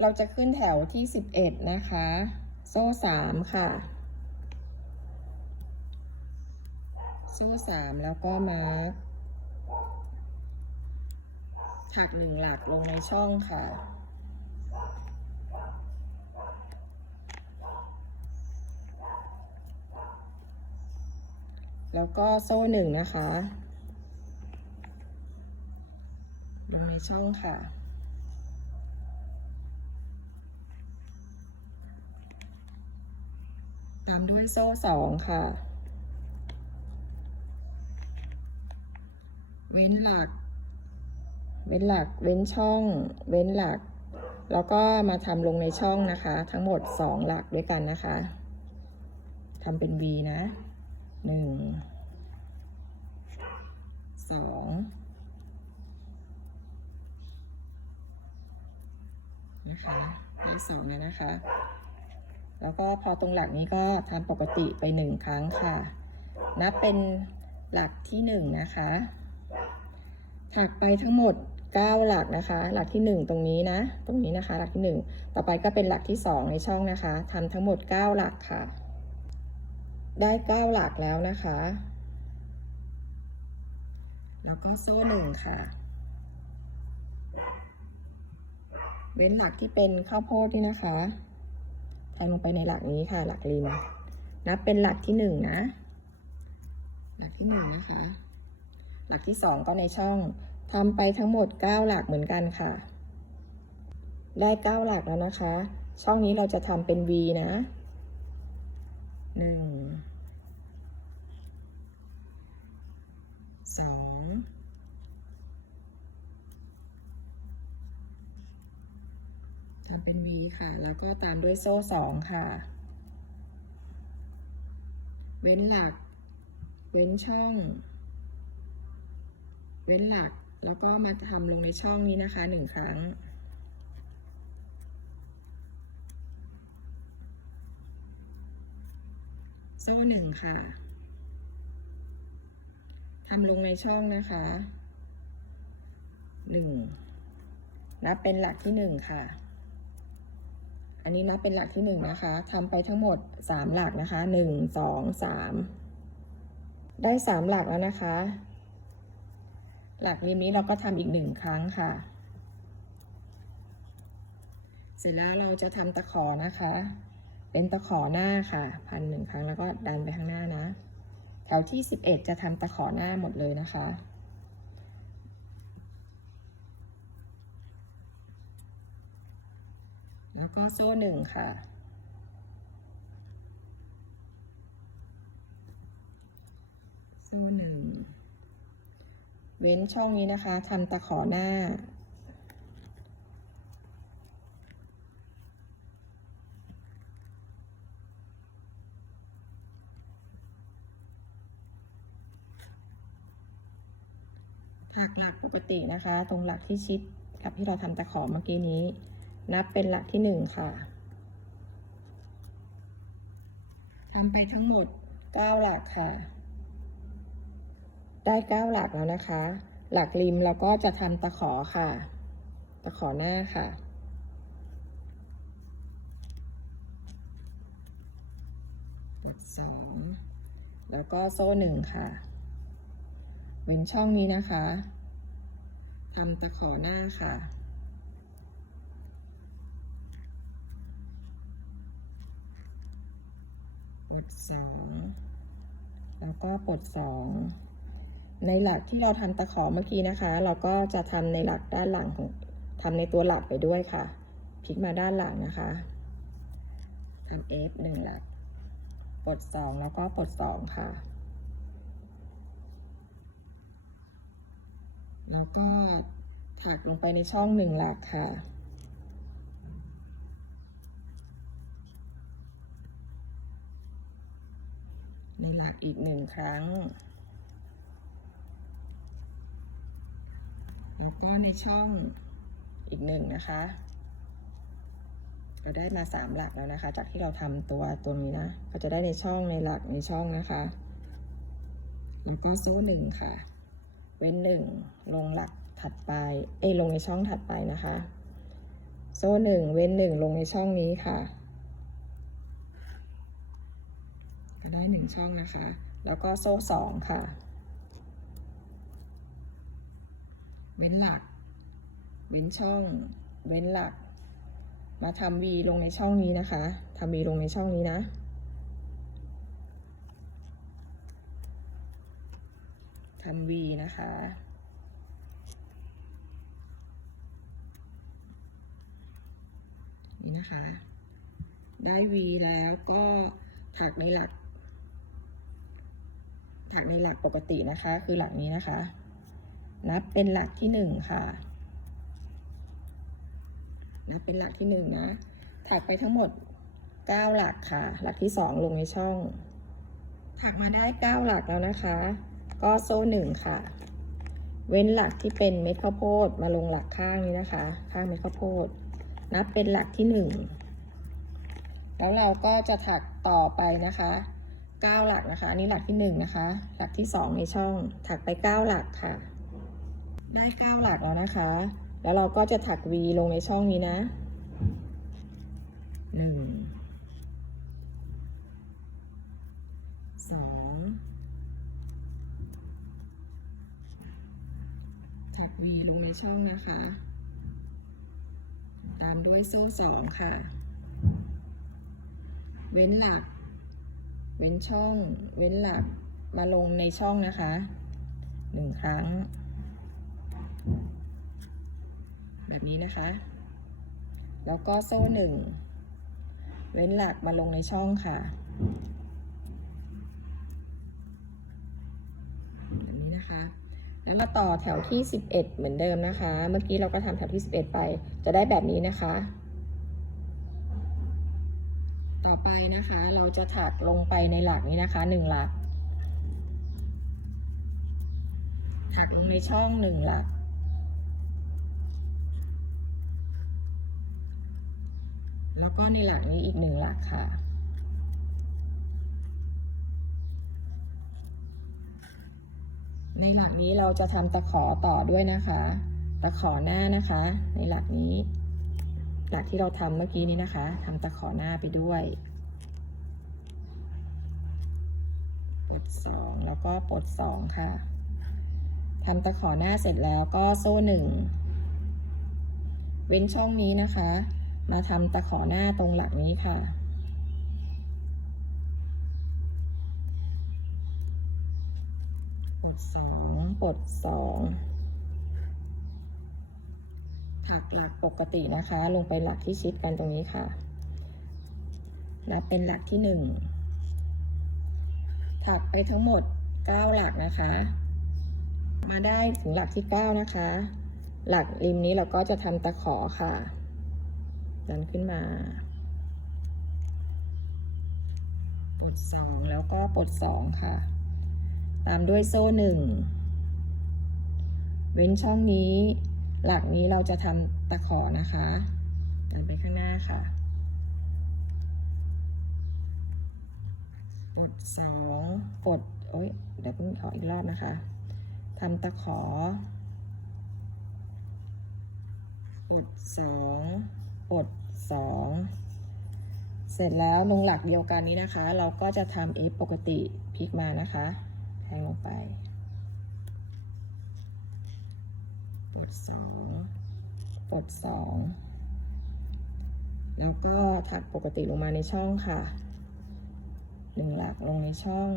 เราจะขึ้นแถวที่สิบเอ็ดนะคะ โซ่สามค่ะ โซ่สามแล้วก็มาร์คถักหนึ่งหลักลงในช่องค่ะ แล้วก็โซ่หนึ่งนะคะ ลงในช่องค่ะ ตามด้วยโซ่สองค่ะ เว้นหลัก เว้นหลัก เว้นช่อง เว้นหลัก แล้วก็มาทำลงในช่องนะคะ ทั้งหมดสองหลักด้วยกันนะคะทำเป็น V นะหนึ่งสองนะคะที่สองแล้วนะคะ แล้วก็พอตรงหลักนี้ก็ทำปกติไปหนึ่งครั้งค่ะ นับเป็นหลักที่หนึ่งนะคะ ถักไปทั้งหมดเก้าหลักนะคะ หลักที่หนึ่งตรงนี้นะ ตรงนี้นะคะ หลักที่หนึ่งต่อไปก็เป็นหลักที่สองในช่องนะคะทำทั้งหมดเก้าหลักค่ะ ได้เก้าหลักแล้วนะคะ แล้วก็โซ่หนึ่งค่ะ เว้นหลักที่เป็นข้าวโพดนี่นะคะ แทงลงไปในหลักนี้ค่ะ หลักริมนับเป็นหลักที่หนึ่งนะ หลักที่หนึ่งนะคะ หลักที่สองก็ในช่องทำไปทั้งหมดเก้าหลักเหมือนกันค่ะ ได้เก้าหลักแล้วนะคะ ช่องนี้เราจะทำเป็น V นะหนึ่งสอง ทำเป็น V ค่ะ แล้วก็ตามด้วยโซ่สองค่ะ เว้นหลัก เว้นช่อง เว้นหลัก แล้วก็มาทำลงในช่องนี้นะคะหนึ่งครั้งโซ่หนึ่งค่ะ ทำลงในช่องนะคะหนึ่งนับเป็นหลักที่หนึ่งค่ะ อันนี้นับเป็นหลักที่หนึ่งนะคะทำไปทั้งหมดสามหลักนะคะหนึ่งสองสามได้สามหลักแล้วนะคะ หลักริมนี้เราก็ทำอีกหนึ่งครั้งค่ะ เสร็จแล้วเราจะทำตะขอนะคะ เป็นตะขอหน้าค่ะ พันหนึ่งครั้งแล้วก็ดันไปข้างหน้านะ แถวที่สิบเอ็ดจะทำตะขอหน้าหมดเลยนะคะ แล้วก็โซ่หนึ่งค่ะ โซ่หนึ่ง เว้นช่องนี้นะคะทำตะขอหน้าหักหลักปกตินะคะ ตรงหลักที่ชิดกับที่เราทำตะขอเมื่อกี้นี้ นับเป็นหลักที่หนึ่งค่ะทำไปทั้งหมดเก้าหลักค่ะ ได้เก้าหลักแล้วนะคะ หลักริมแล้วก็จะทำตะขอค่ะ ตะขอหน้าค่ะกดสองแล้วก็โซ่หนึ่งค่ะ เว้นช่องนี้นะคะทำตะขอหน้าค่ะ ปลดสองแล้วก็ปลดสองในหลักที่เราทำตะขอเมื่อกี้นะคะ เราก็จะทำในหลักด้านหลังของทำในตัวหลักไปด้วยค่ะ พลิกมาด้านหลังนะคะทำ F หนึ่งหลักปลดสองแล้วก็ปลดสองค่ะ แล้วก็ถักลงไปในช่องหนึ่งหลักค่ะ หลักอีกหนึ่งครั้ง แล้วก็ในช่องอีกหนึ่งนะคะเราได้มาสามหลักแล้วนะคะ จากที่เราทำตัวตัวนี้นะก็จะได้ในช่องในหลักในช่องนะคะ แล้วก็โซ่หนึ่งค่ะ เว้นหนึ่งลงหลักถัดไป เอ้ลงในช่องถัดไปนะคะ โซ่หนึ่งเว้นหนึ่งลงในช่องนี้ค่ะ ก็ ได้หนึ่งช่องนะคะ แล้วก็โซ่สองค่ะ เว้นหลัก เว้นช่อง เว้นหลัก มาทำ V ลงในช่องนี้นะคะทำ V ลงในช่องนี้นะทำ V นะคะนี่นะคะ ได้ V แล้วก็ถักในหลัก ถักในหลักปกตินะคะ คือหลักนี้นะคะ นับเป็นหลักที่หนึ่งค่ะ นับเป็นหลักที่หนึ่งนะ ถักไปทั้งหมดเก้าหลักค่ะ หลักที่สองลงในช่อง ถักมาได้เก้าหลักแล้วนะคะ ก็โซ่หนึ่งค่ะ เว้นหลักที่เป็นเม็ดข้าวโพดมาลงหลักข้างนี้นะคะ ข้างเม็ดข้าวโพด นับเป็นหลักที่หนึ่งแล้วเราก็จะถักต่อไปนะคะ เก้าหลักนะคะอันนี้หลักที่หนึ่งนะคะ หลักที่สองในช่องถักไปเก้าหลักค่ะ ได้เก้าหลักแล้วนะคะ แล้วเราก็จะถัก V ลงในช่องนี้นะหนึ่งสองถัก V ลงในช่องนะคะ ตามด้วยโซ่สองค่ะ เว้นหลัก เว้นช่อง เว้นหลัก มาลงในช่องนะคะหนึ่งครั้ง แบบนี้นะคะ แล้วก็โซ่หนึ่ง เว้นหลักมาลงในช่องค่ะแบบนี้นะคะแล้วมาต่อแถวที่ 11 เหมือนเดิมนะคะ เมื่อกี้เราก็ทำแถวที่ 11 ไป จะได้แบบนี้นะคะ ต่อ ไปนะคะ เราจะถักลงไปในหลักนี้นะคะหนึ่งหลัก ถักลงในช่องหนึ่งหลัก แล้วก็ในหลักนี้อีกหนึ่งหลักค่ะในหลักนี้เราจะทำตะขอต่อด้วยนะคะ ตะขอหน้านะคะ ในหลักนี้ หลักที่เราทำเมื่อกี้นี้นะคะทำตะขอหน้าไปด้วยปลด สองแล้วก็ปลดสองค่ะทำตะขอหน้าเสร็จแล้วก็โซ่หนึ่งเว้นช่องนี้นะคะ มาทำตะขอหน้าตรงหลักนี้ค่ะ ปลดสองปลดสองถักหลักปกตินะคะ ลงไปหลักที่ชิดกันตรงนี้ค่ะ นับเป็นหลักที่หนึ่ง ถักไปทั้งหมดเก้าหลักนะคะ มาได้ถึงหลักที่เก้านะคะ หลักริมนี้เราก็จะทำตะขอค่ะ ดันขึ้นมาปลดสองแล้วก็ปลดสองค่ะ ตามด้วยโซ่หนึ่งเว้นช่องนี้ หลักนี้เราจะทำตะขอนะคะดันไปข้างหน้าค่ะปล ดสองปลดโอ๊ยเดี๋ยวเพิ่งขออีกรอบนะคะทำตะขอปลดสองปลดสองเสร็จแล้วลงหลักเดียวกันนี้นะคะ เราก็จะทำ F ปกติพลิกมานะคะแทงลงไปปลดสองปลดสองแล้วก็ถักปกติลงมาในช่องค่ะ หนึ่งหลักลงในช่อง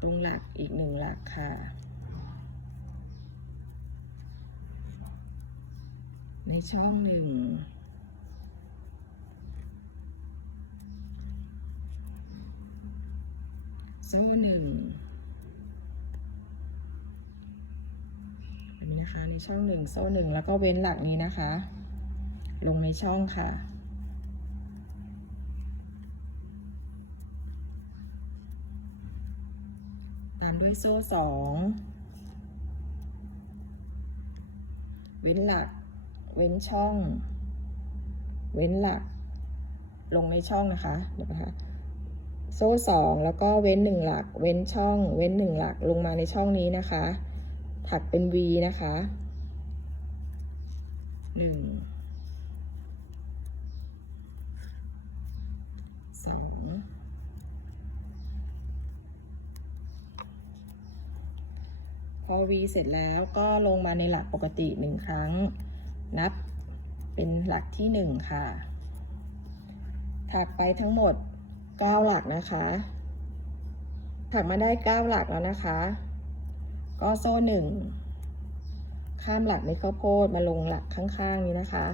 ตรงหลักอีกหนึ่งหลักค่ะ ในช่องหนึ่งโซ่หนึ่งอันนี้นะคะในช่องหนึ่งโซ่หนึ่งแล้วก็เว้นหลักนี้นะคะ ลงในช่องค่ะามด้วยโซ่สองเว้นหลัก เว้นช่อง เว้นหลัก ลงในช่องนะคะเดี๋ยวนะคะ โซ่สองแล้วก็เว้นหนึ่งหลัก เว้นช่อง เว้นหนึ่งหลักลงมาในช่องนี้นะคะ ถักเป็น V นะคะหนึ่ง สอง พ อ v เสร็จแล้วก็ลงมาในหลักปกติหนึ่งครั้ง นับเป็นหลักที่หนึ่งค่ะ ถักไปทั้งหมด 9 หลักนะคะ ถักมาได้ 9 หลักแล้วนะคะ ก็โซ่หนึ่งข้ามหลักเม็ดข้าวโพดมาลงหลักข้างๆนี้นะคะ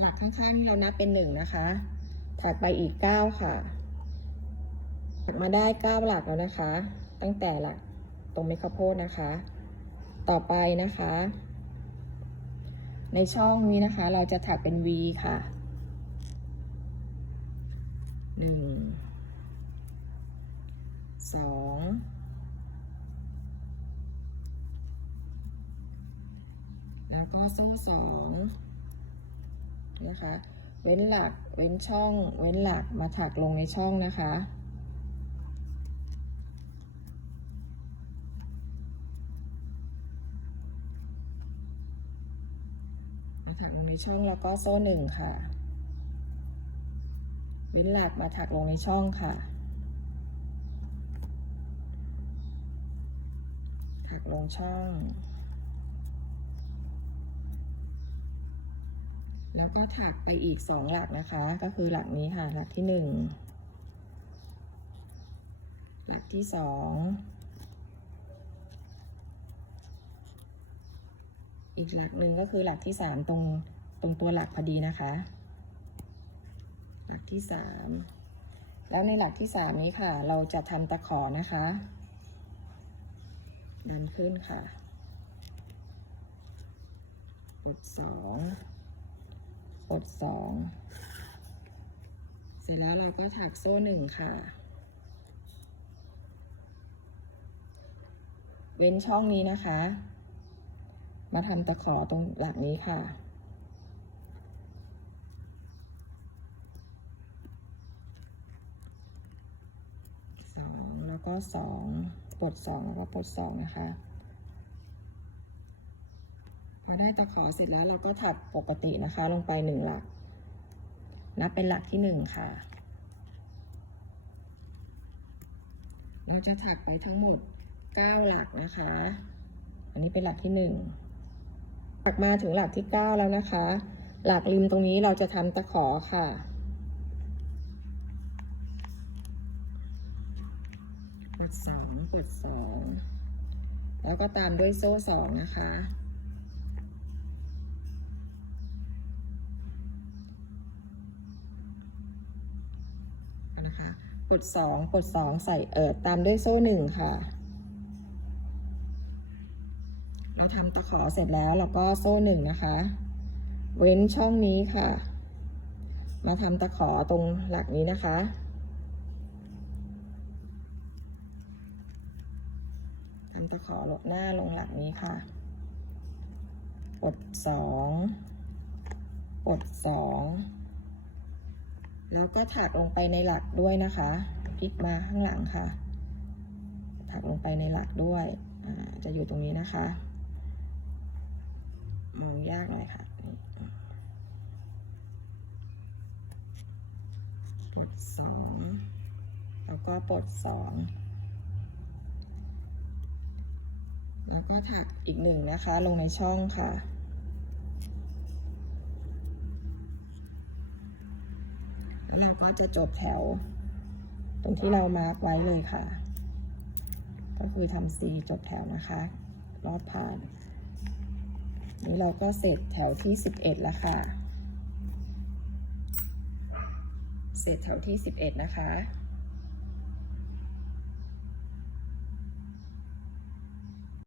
หลักข้างๆนี้เรานับเป็นหนึ่งนะคะ ถักไปอีก 9 ค่ะ มาได้ 9 หลักแล้วนะคะ ตั้งแต่หลักตรงเม็ดข้าวโพดนะคะ ต่อไปนะคะ ในช่องนี้นะคะ เราจะถักเป็น V ค่ะหนึ่งสองแล้วก็โซ่สองนะคะ เว้นหลัก เว้นช่อง เว้นหลักมาถักลงในช่องนะคะ มาถักลง ในช่องแล้วก็โซ่หนึ่งค่ะ เว้นหลักมาถักลงในช่องค่ะ ถักลงช่อง แล้วก็ถักไปอีกสองหลักนะคะ ก็คือหลักนี้ค่ะ หลักที่หนึ่งหลักที่สองอีกหลักหนึ่งก็คือหลักที่สามตรง ตรงตัวหลักพอดีนะคะ หลักที่สามแล้วในหลักที่สามนี้ค่ะ เราจะทำตะขอนะคะดันขึ้นค่ะกดสองกดสองเสร็จแล้วเราก็ถักโซ่หนึ่งค่ะ เว้นช่องนี้นะคะ มาทำตะขอตรงหลักนี้ค่ะ สอง แล้วก็สองปลดสองแล้วก็ปลดสองนะคะ พอได้ตะขอเสร็จแล้วเราก็ถักปกตินะคะลงไปหนึ่งหลัก นับเป็นหลักที่หนึ่งค่ะ เราจะถักไปทั้งหมดเก้าหลักนะคะ อันนี้เป็นหลักที่หนึ่งถักมาถึงหลักที่เก้าแล้วนะคะ หลักริมตรงนี้เราจะทำตะขอค่ะ กด สองกดสองแล้วก็ตามด้วยโซ่สองนะคะ นะคะกดสองกดสองใส่เอิดตามด้วยโซ่หนึ่งค่ะ เราทำตะขอเสร็จแล้วเราก็โซ่หนึ่งนะคะ เว้นช่องนี้ค่ะ มาทำตะขอตรงหลักนี้นะคะ ทำ ตะขอลงหน้าลงหลักนี้ค่ะ กดสองกดสองแล้วก็ถักลงไปในหลักด้วยนะคะพลิกมาข้างหลังค่ะ ถักลงไปในหลักด้วยจะอยู่ตรงนี้นะคะยากหน่อยค่ะนี่ปลดสองแล้วก็ปลดสอง แล้วก็ถักอีกหนึ่งนะคะ ลงในช่องค่ะแล้วเราก็จะจบแถว ตรงที่เรามาร์กไว้เลยค่ะ ก็คือทำ C จบแถวนะคะรอบผ่าน นี้เราก็เสร็จแถวที่ 11 แล้วค่ะ เสร็จแถวที่ 11 นะคะ